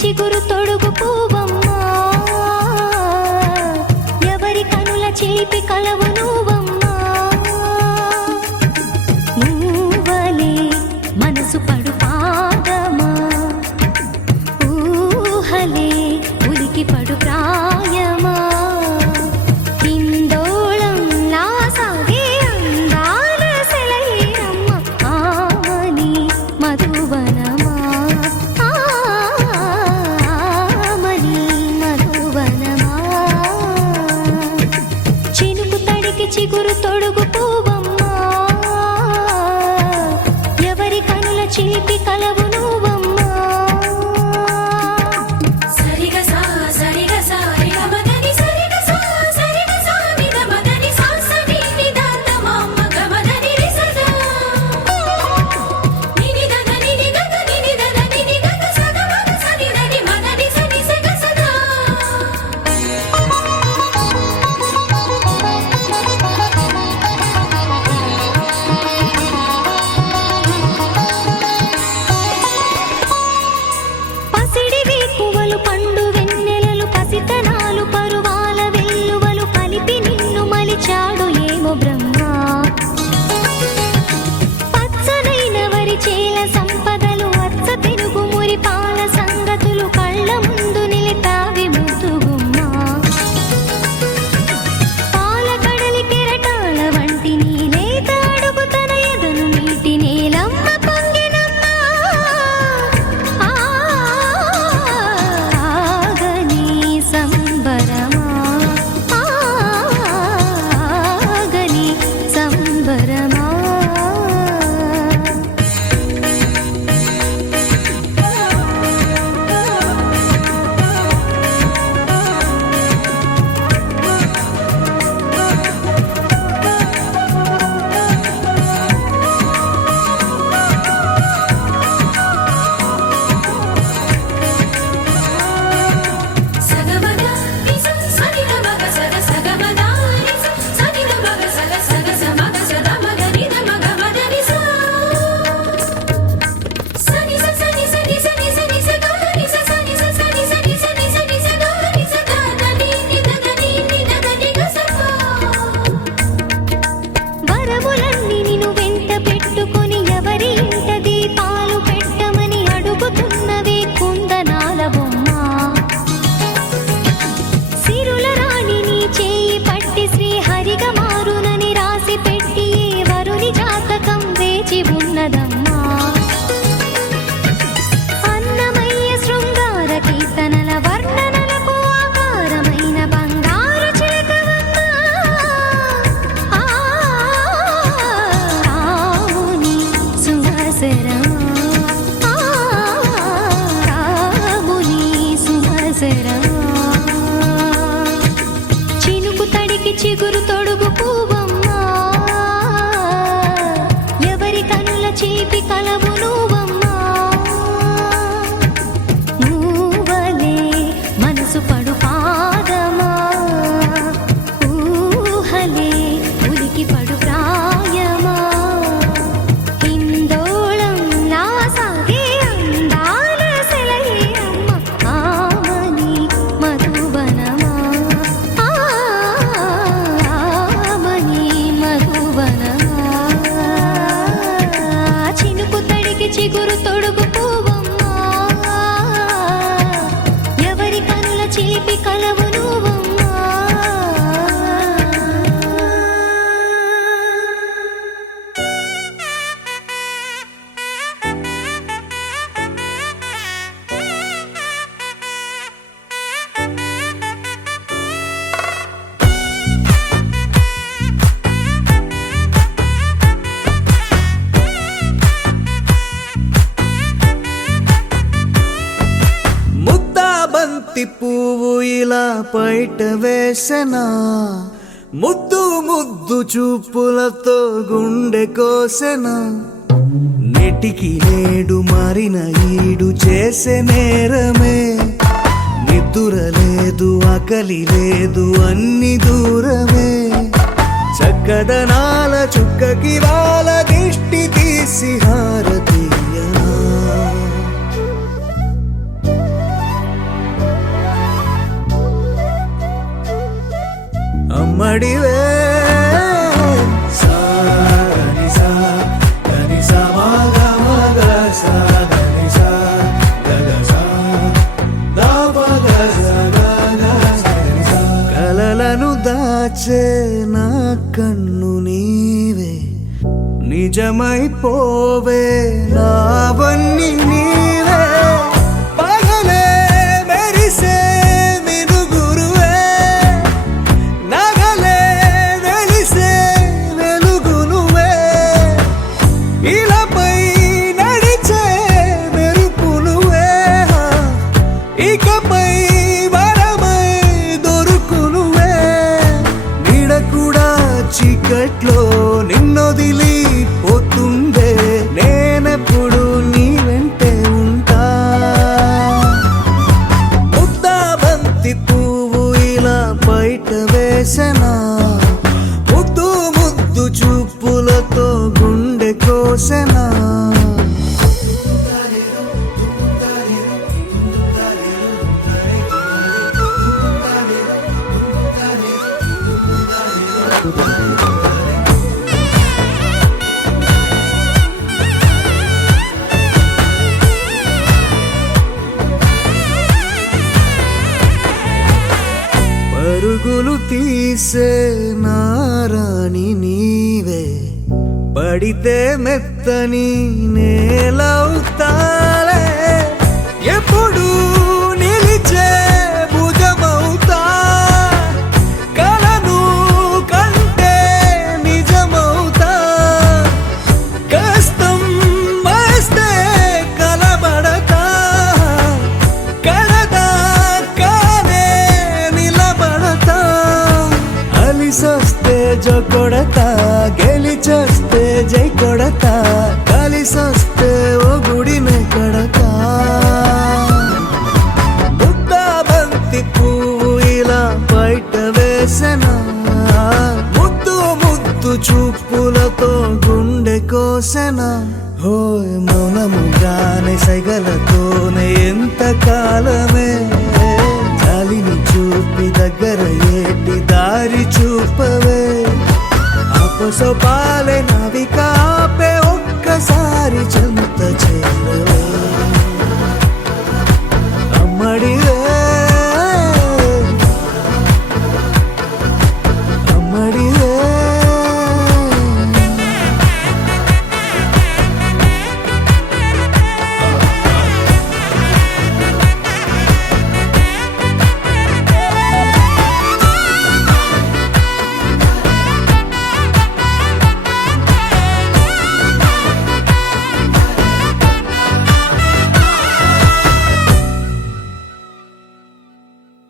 చిగురు తొడుగు పువ్వమ్మా ఎవరి కనుల చిలిపి కలవు నువ్వమ్మా నువ్వలే మనసు పడు పాదమా ఊహలే ఉలికి పడు ప్రాయమా హిందోళంలా సాగే అందాల సెలయేరమ్మ ఆమని మధువనమా ఆమని మధువనమా చినుకు తడికి చిగురు తొడుగు పువ్వమ్మా ఎవరి కనుల చిలిపి కలవు నువ్వమ్మా సరిగసా సరిగసా రిగమదని సరిగసా సరిగసా నిదమదని సాసని నిదాత మమ్మ గమదని రిసదా నినిదద నినిగద నినిదద నినిగద సగమగ సనిదని మదని సని సగసదా పసిడి వేకువలు పండు వెన్నెలలు పసితనాలు పరువాల వెల్లువలు కలిపి నిన్ను మలిచాడు ఏమో బ్రహ్మ పచ్చనైన వరి చేల సంపదలు అచ్చ తెలుగు మురి పాల సంగతులు కళ్ళ ముందు నిలిపావి ముద్దుగుమ్మ పాల కడలి కెరటాల వంటి నీలేత అడుగు తన ఎదను నీటి నేలమ్మ పొంగినమ్మ ఆగని సంబరమా ఆగని సంబరమా సగమద నిస సనిదమగ సగ సగమద నిస సనిదమగ సగ సగ సమగ సదమగ నిదమగ మదని సా సని స సని సని సని సని స గ నిస సని స సని సని సని సని స గ నిస దాదని నిదదని నిదదని గసపా వరములన్నీ నిన్ను వెంట పెట్టుకొని ఎవరి ఇంట దీపాలు పెట్టమని అడుగుతున్నవే కుందనాల బొమ్మ సిరుల రాణి నీ చేయి పట్టి శ్రీహరిగా మారునని రాసి పెట్టి ఏ వరుని జాతకం వేచి ఉన్నదమ్మా అన్నమయ్య శృంగార కీర్తనల వర్ణనలకు ఆకారమైన బంగారు చిలకవమ్మా రాముని సుమసరమా రాముని సుమసరమా చినుకు తడికి చిగురు తొడుగు పువ్వమ్మా ఎవరి కనుల చిలిపి కలవు నువ్వమ్మా నువ్వలే మనసు పడు పాదమా ఊహలే ఉలికి పడు ప్రాయమా హిందోళంలా సాగే అందాల సెలయేరమ్మ ఆమని మధువనమా ఆమని మధువనమా చినుకు తడికి చిగురు తొడుగు పువ్వమ్మా ఎవరి కనుల చిలిపి కలవు నువ్వమ్మా ముద్దా బంతి పువ్వు ఇలా బయట వేసెనా ముద్దు ముద్దు చూపులతో గుండె కోసెనా నెటికి నేడు మారిన ఈడు చేసే నేరమే నిద్దుర లేదు ఆకలి లేదు అన్ని దూరమే చక్కదనాల చుక్కకి వాళ్ళ దిష్టి తీసి హారతీయనా నడివే సా ని సా ని సా మా గ మా గ సా ని సా గ గ సా దా ప గ సా గ గ సా ని సా. కలలను దాచే నా కన్ను నీవే నిజమైపోవే నావన్నీ నీవే పగలే మెరిసే మినుగురువే నగలే వెలిసే వెలుగు నువ్వే ఇలాపై నడిచే మెరుపు నువ్వే ఇకపై వరమై దొరుకు నువ్వే నీడ కూడా చీకట్లో నిన్నొదిలి పోతుందే నేనెప్పుడు నీ వెంటే ఉంటా ముద్దా బంతి పువ్వు ఇలా బయట వేసెనా ముద్దు ముద్దు చూపులతో గుండె కోసెనా పరుగులు తీసే నారాణి నీవే పడితే మెత్తని నేలవుతాలే ఎప్పుడు నిలిచే భుజమవుతా కలను కంటే నిజమవుతా కష్టం వస్తే కలబడతా కడదాకానే నిలబడతా అలిసొస్తే జో కొడతా గెలిచొస్తే జై కొడతా కలిసొస్తే ఓ గుడినే కడతా ముద్దా బంతి పువ్వు ఇలా బయట వేసెనా ముద్దు ముద్దు చూపులతో గుండె కోసెనా హోయ్ మౌనముగానే సైగలతోనే ఎంత కాలమే జాలిని చూపి దగ్గర ఏటి దారి చూపవే ఆపసోపాలే నావిక ఆపే ఒక్కసారి చెంత చేరవే